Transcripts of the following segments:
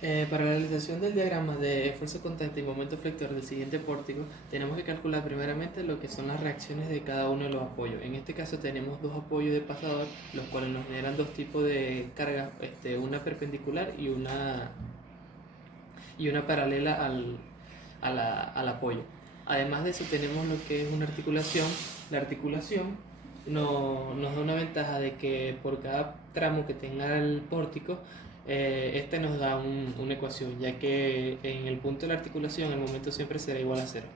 Para la realización del diagrama de fuerza constante y momento flector del siguiente pórtico, tenemos que calcular primeramente lo que son las reacciones de cada uno de los apoyos. En este caso tenemos dos apoyos de pasador, los cuales nos generan dos tipos de cargas, una perpendicular y una paralela al apoyo. Además de eso tenemos lo que es una articulación. La articulación nos da una ventaja de que por cada tramo que tenga el pórtico, este nos da una ecuación, ya que en el punto de la articulación el momento siempre será igual a cero.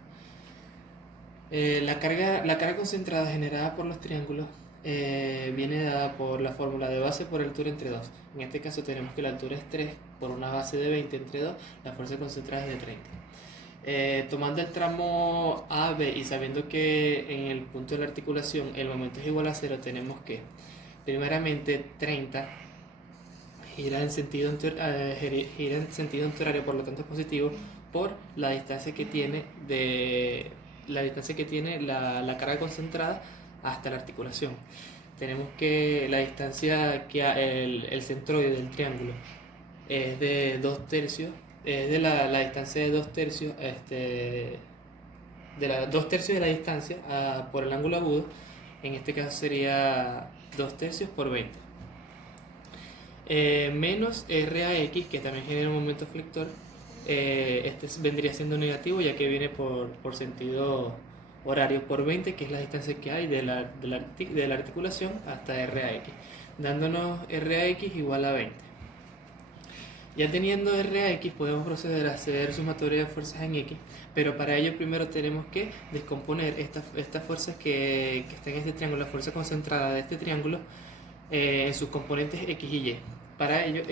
La carga concentrada generada por los triángulos viene dada por la fórmula de base por altura entre 2. En este caso tenemos que la altura es 3 por una base de 20 entre 2, la fuerza concentrada es de 30. Tomando el tramo A, B y sabiendo que en el punto de la articulación el momento es igual a 0, tenemos que primeramente 30 gira en sentido antihorario, por lo tanto es positivo, por la distancia que tiene la carga concentrada hasta la articulación. Tenemos que la distancia que el centroide del triángulo es de 2 tercios, es de la distancia de 2 tercios, de la 2 tercios de la distancia por el ángulo agudo. En este caso sería 2 tercios por 20. Menos RAX, que también genera un momento flector. Este vendría siendo negativo, ya que viene por sentido horario por 20, que es la distancia que hay de la articulación hasta RAX, dándonos RAX igual a 20. Ya teniendo RAX podemos proceder a hacer sumatoria de fuerzas en X, pero para ello primero tenemos que descomponer estas fuerzas que están en este triángulo, la fuerza concentrada de este triángulo, en sus componentes X y Y. Para ello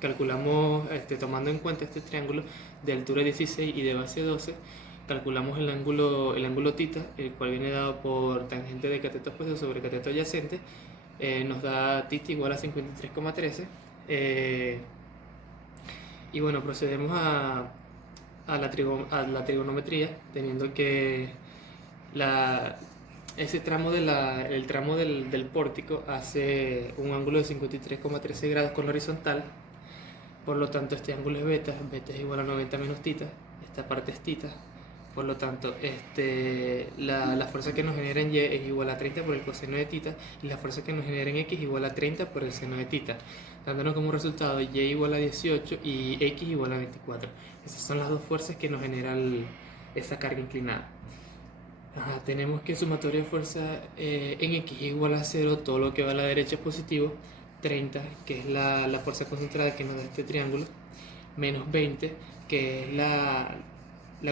calculamos, tomando en cuenta este triángulo de altura 16 y de base 12, calculamos el ángulo θ, el cual viene dado por tangente de cateto opuesto sobre cateto adyacente. Nos da θ igual a 53,13. Y bueno, procedemos a la trigonometría, teniendo que ese tramo, el tramo del pórtico hace un ángulo de 53,13 grados con la horizontal. Por lo tanto, este ángulo es beta es igual a 90 menos θ, esta parte es θ. Por lo tanto, la fuerza que nos genera en Y es igual a 30 por el coseno de θ, y la fuerza que nos genera en X es igual a 30 por el seno de θ, dándonos como resultado Y igual a 18 y X igual a 24. Esas son las dos fuerzas que nos generan esa carga inclinada. Tenemos que sumatoria de fuerza en X igual a 0, todo lo que va a la derecha es positivo, 30, que es la fuerza concentrada que nos da este triángulo, menos 20, que es la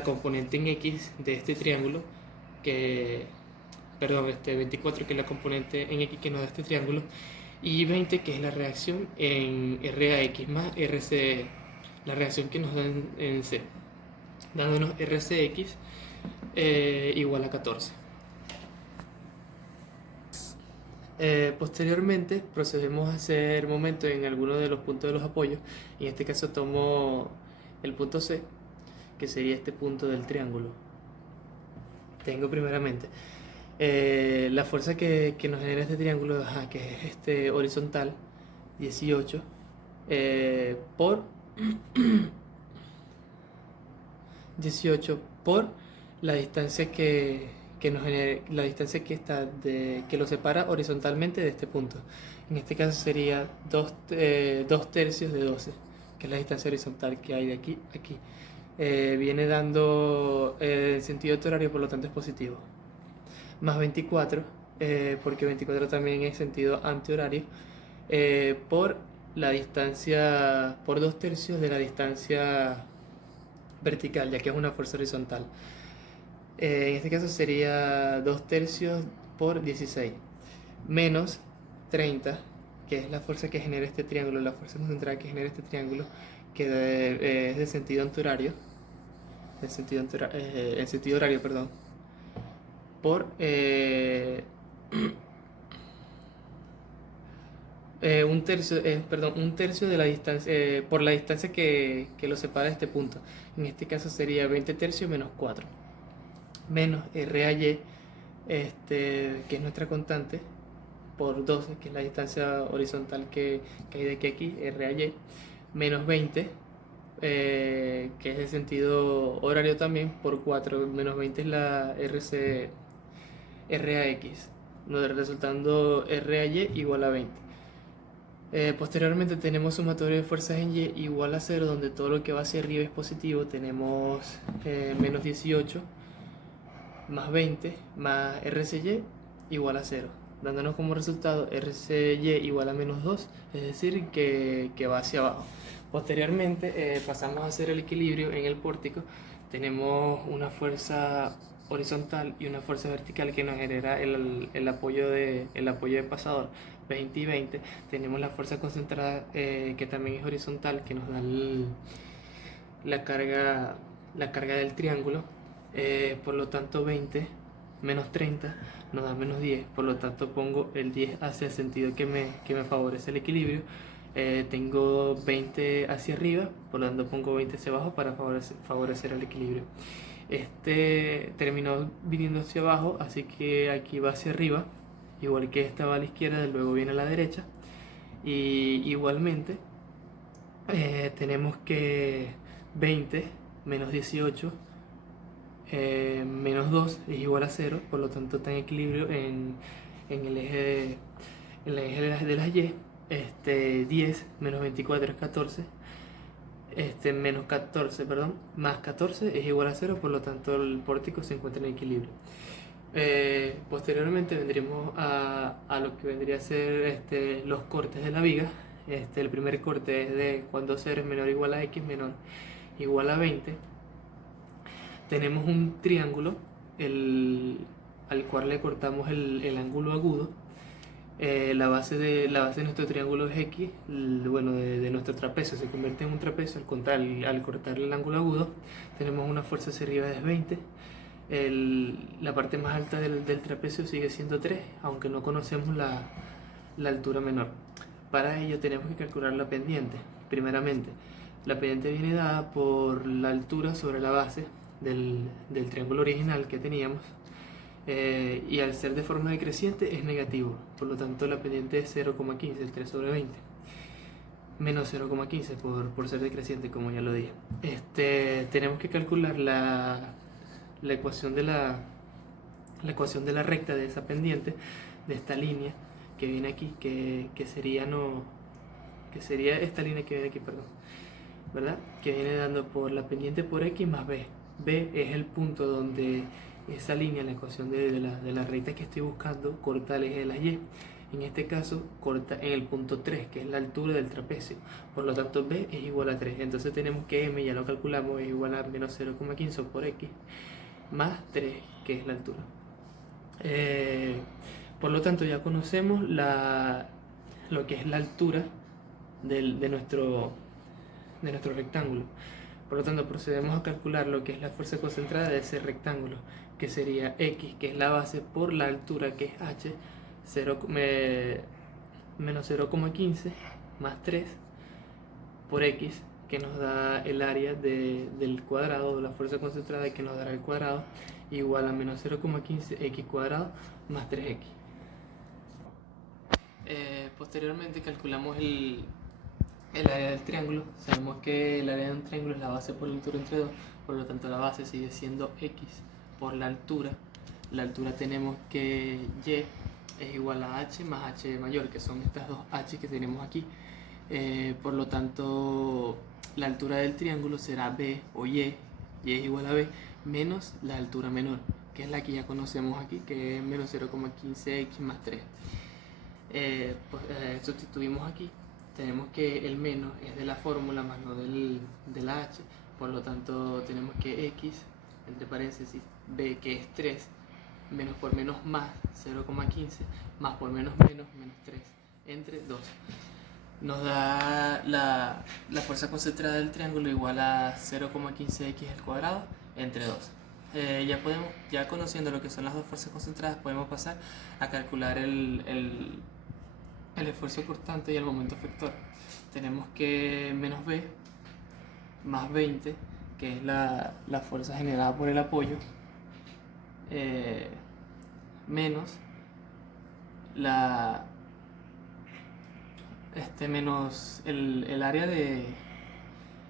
componente en X de este triángulo, perdón, 24, que es la componente en X que nos da este triángulo, y 20, que es la reacción en RAX más RC, la reacción que nos da en C, dándonos RCX igual a 14. Posteriormente procedemos a hacer momentos en alguno de los puntos de los apoyos. En este caso tomo el punto C, que sería este punto del triángulo. Tengo primeramente la fuerza que nos genera este triángulo, que es horizontal, 18, por 18 por la distancia que nos genera, la distancia que lo separa horizontalmente de este punto. En este caso sería 2 tercios de 12, que es la distancia horizontal que hay de aquí a aquí. Viene dando el sentido horario, por lo tanto es positivo. Más 24, porque 24 también es sentido antihorario, por la distancia, por 2 tercios de la distancia vertical, ya que es una fuerza horizontal. En este caso sería 2 tercios por 16, menos 30, que es la fuerza que genera este triángulo, la fuerza concentrada que genera este triángulo, que es de sentido antihorario, el sentido horario, perdón, por un tercio de la distancia, por la distancia que lo separa de este punto. En este caso sería 20 tercios menos 4, menos RAY, que es nuestra constante, por 12, que es la distancia horizontal que hay de aquí a aquí, RAY, menos 20, que es de sentido horario también, por 4. Menos 20 es la RAX, resultando RAY igual a 20. Posteriormente tenemos sumatorio de fuerzas en Y igual a 0, donde todo lo que va hacia arriba es positivo. Tenemos menos 18 más 20 más RCY igual a 0, dándonos como resultado RCY igual a menos 2, es decir, que va hacia abajo. Posteriormente pasamos a hacer el equilibrio en el pórtico. Tenemos una fuerza horizontal y una fuerza vertical que nos genera el apoyo de pasador 20 y 20. Tenemos la fuerza concentrada que también es horizontal, que nos da la carga del triángulo. Por lo tanto 20 menos 30 nos da menos 10, por lo tanto pongo el 10 hacia el sentido que me favorece el equilibrio. Tengo 20 hacia arriba, por lo tanto pongo 20 hacia abajo para favorecer el equilibrio. Este terminó viniendo hacia abajo, así que aquí va hacia arriba, igual que esta va a la izquierda, luego viene a la derecha. Y igualmente tenemos que 20 menos 18 menos 2 es igual a 0, por lo tanto está en equilibrio en el eje de las Y. 10 menos 24 es 14, menos 14, perdón, más 14 es igual a 0, por lo tanto el pórtico se encuentra en equilibrio. Posteriormente vendremos a lo que vendría a ser los cortes de la viga. El primer corte es de cuando 0 es menor o igual a X menor igual a 20. Tenemos un triángulo al cual le cortamos el ángulo agudo. La base de nuestro triángulo es X, bueno, de nuestro trapecio se convierte en un trapecio al cortar el ángulo agudo. Tenemos una fuerza hacia arriba de 20. La parte más alta del trapecio sigue siendo 3, aunque no conocemos la altura menor. Para ello tenemos que calcular la pendiente. Primeramente, la pendiente viene dada por la altura sobre la base del triángulo original que teníamos, y al ser de forma decreciente es negativo, por lo tanto la pendiente es 0,15, el 3 sobre 20, menos 0,15 por ser decreciente, como ya lo dije. Tenemos que calcular la ecuación de la recta de esa pendiente, de esta línea que viene aquí, que sería esta línea que viene aquí, perdón, ¿verdad? Que viene dando por la pendiente por X más B. B es el punto donde esa línea, la ecuación de la recta que estoy buscando, corta el eje de la Y. En este caso corta en el punto 3, que es la altura del trapecio. Por lo tanto B es igual a 3. Entonces tenemos que M, ya lo calculamos, es igual a menos 0,15 por X más 3, que es la altura. Por lo tanto ya conocemos lo que es la altura de nuestro rectángulo. Por lo tanto procedemos a calcular lo que es la fuerza concentrada de ese rectángulo, que sería X, que es la base, por la altura, que es H, menos 0,15 más 3 por X, que nos da el área del cuadrado, de la fuerza concentrada, que nos dará el cuadrado, igual a menos 0,15 X cuadrado más 3X. Posteriormente calculamos el área del triángulo. Sabemos que el área de un triángulo es la base por la altura entre 2, por lo tanto la base sigue siendo X por la altura. La altura tenemos que Y es igual a H más H mayor, que son estas dos H que tenemos aquí. Por lo tanto la altura del triángulo será B o Y es igual a B, menos la altura menor, que es la que ya conocemos aquí, que es menos 0,15X más 3. Sustituimos aquí. Tenemos que el menos es de la fórmula más no de la H, por lo tanto tenemos que X, entre paréntesis, B, que es 3, menos por menos más 0,15, más por menos 3, entre 2. Nos da la fuerza concentrada del triángulo igual a 0,15X al cuadrado entre 2. Ya conociendo lo que son las dos fuerzas concentradas, podemos pasar a calcular el esfuerzo cortante y el momento efector. Tenemos que menos B más 20, que es la fuerza generada por el apoyo, menos menos el área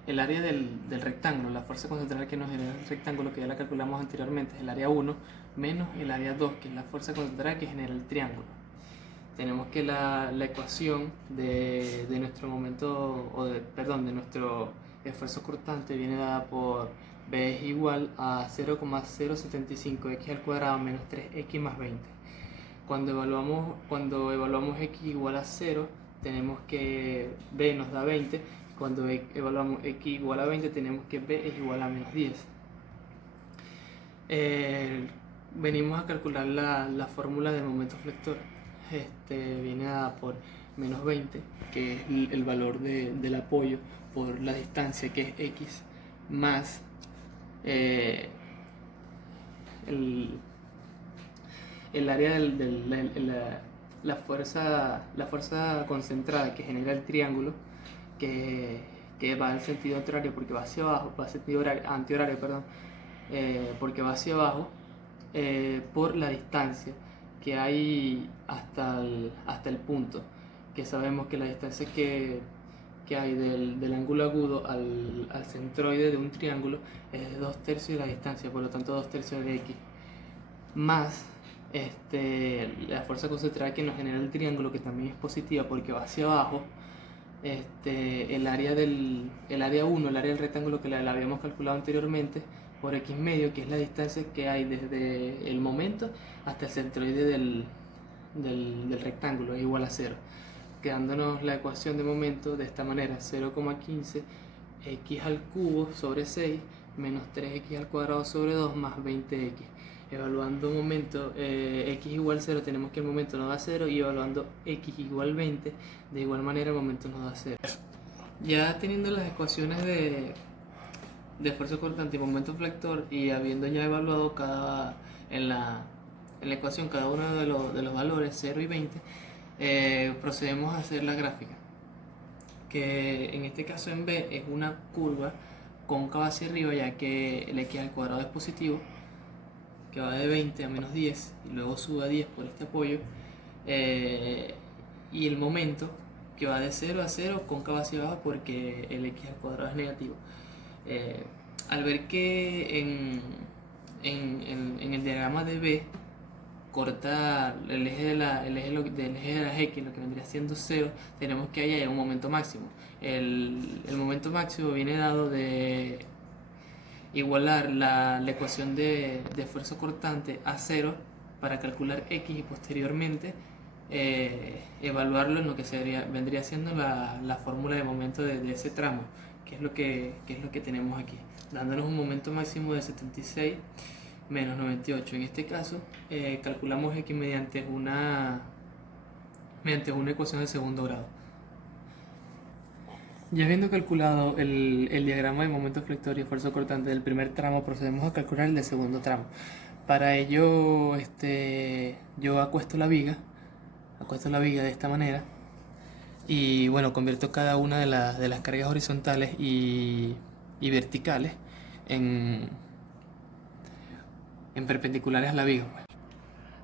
el área del rectángulo, la fuerza concentral que nos genera el rectángulo, que ya la calculamos anteriormente, es el área 1, menos el área 2, que es la fuerza concentral que genera el triángulo. Tenemos que la ecuación de nuestro momento, de nuestro esfuerzo cortante viene dada por B es igual a 0,075x al cuadrado menos 3x más 20. Cuando evaluamos x igual a 0, tenemos que B nos da 20. Cuando evaluamos x igual a 20, tenemos que B es igual a menos 10. Venimos a calcular la fórmula del momento flector. Viene dada por menos 20, que es el valor del apoyo por la distancia, que es x, más el área la fuerza concentrada que genera el triángulo, que va en sentido antihorario porque va hacia abajo, va en sentido antihorario, perdón, porque va hacia abajo, por la distancia que hay hasta el punto, que sabemos que la distancia que hay del ángulo agudo al centroide de un triángulo es 2/3 de la distancia, por lo tanto 2/3 de x, más la fuerza concentrada que nos genera el triángulo, que también es positiva porque va hacia abajo. El área 1, el área del rectángulo que la habíamos calculado anteriormente, por x medio, que es la distancia que hay desde el momento hasta el centroide del rectángulo, es igual a 0, quedándonos la ecuación de momento de esta manera: 0,15 x al cubo sobre 6 menos 3x al cuadrado sobre 2 más 20x. Evaluando momento x igual 0, tenemos que el momento nos da 0, y evaluando x igual 20, de igual manera el momento nos da 0. Ya teniendo las ecuaciones de esfuerzo cortante y momento flector, y habiendo ya evaluado en la ecuación cada uno de los valores 0 y 20, procedemos a hacer la gráfica, que en este caso en B es una curva cóncava hacia arriba, ya que el x al cuadrado es positivo, que va de 20 a menos 10 y luego sube a 10 por este apoyo, y el momento que va de 0 a 0 cóncava hacia abajo porque el x al cuadrado es negativo. Al ver que en el diagrama de B corta el eje de las X, lo que vendría siendo 0, tenemos que hallar un momento máximo. El momento máximo viene dado de igualar la ecuación de esfuerzo cortante a 0 para calcular x, y posteriormente evaluarlo en lo que vendría siendo la fórmula de momento de ese tramo, que es lo que tenemos aquí, dándonos un momento máximo de 76 menos 98. En este caso calculamos x mediante una ecuación de segundo grado. Ya habiendo calculado el diagrama de momento flector y esfuerzo cortante del primer tramo, procedemos a calcular el del segundo tramo. Para ello, yo acuesto la viga de esta manera, y bueno, convierto cada una de las cargas horizontales y verticales en perpendiculares a la viga.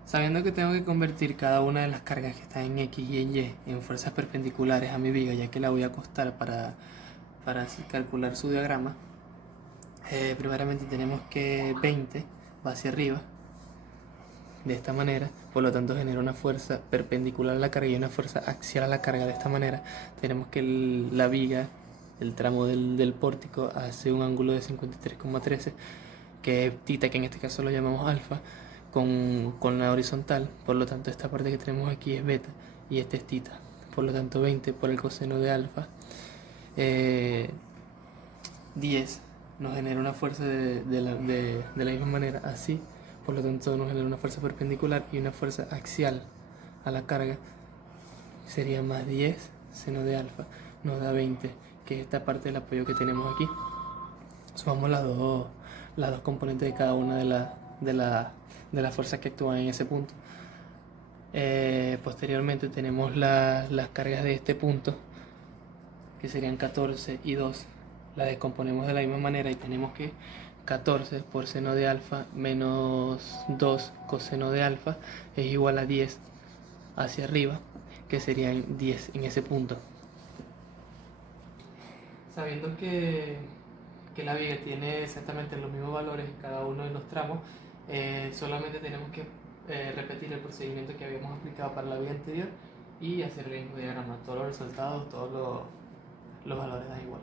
Sabiendo que tengo que convertir cada una de las cargas que están en X y en Y en fuerzas perpendiculares a mi viga, ya que la voy a acostar para calcular su diagrama, primeramente tenemos que 20 va hacia arriba, de esta manera, por lo tanto genera una fuerza perpendicular a la carga y una fuerza axial a la carga. De esta manera tenemos que la viga, el tramo del pórtico, hace un ángulo de 53,13, que es tita, que en este caso lo llamamos alfa, con la horizontal. Por lo tanto, esta parte que tenemos aquí es beta y este es tita. Por lo tanto, 20 por el coseno de alfa, 10 nos genera una fuerza de la misma manera, así. Por lo tanto, nos genera una fuerza perpendicular y una fuerza axial a la carga. Sería más 10 seno de alfa, nos da 20, que es esta parte del apoyo que tenemos aquí. Sumamos las dos componentes de cada una de las fuerzas que actúan en ese punto. Posteriormente tenemos las cargas de este punto, que serían 14 y 2. La descomponemos de la misma manera y tenemos que 14 por seno de alfa menos 2 coseno de alfa es igual a 10 hacia arriba, que serían 10 en ese punto. Sabiendo que la viga tiene exactamente los mismos valores en cada uno de los tramos, solamente tenemos que repetir el procedimiento que habíamos aplicado para la viga anterior y hacer el mismo diagrama. Todos los resultados, todos los valores dan igual.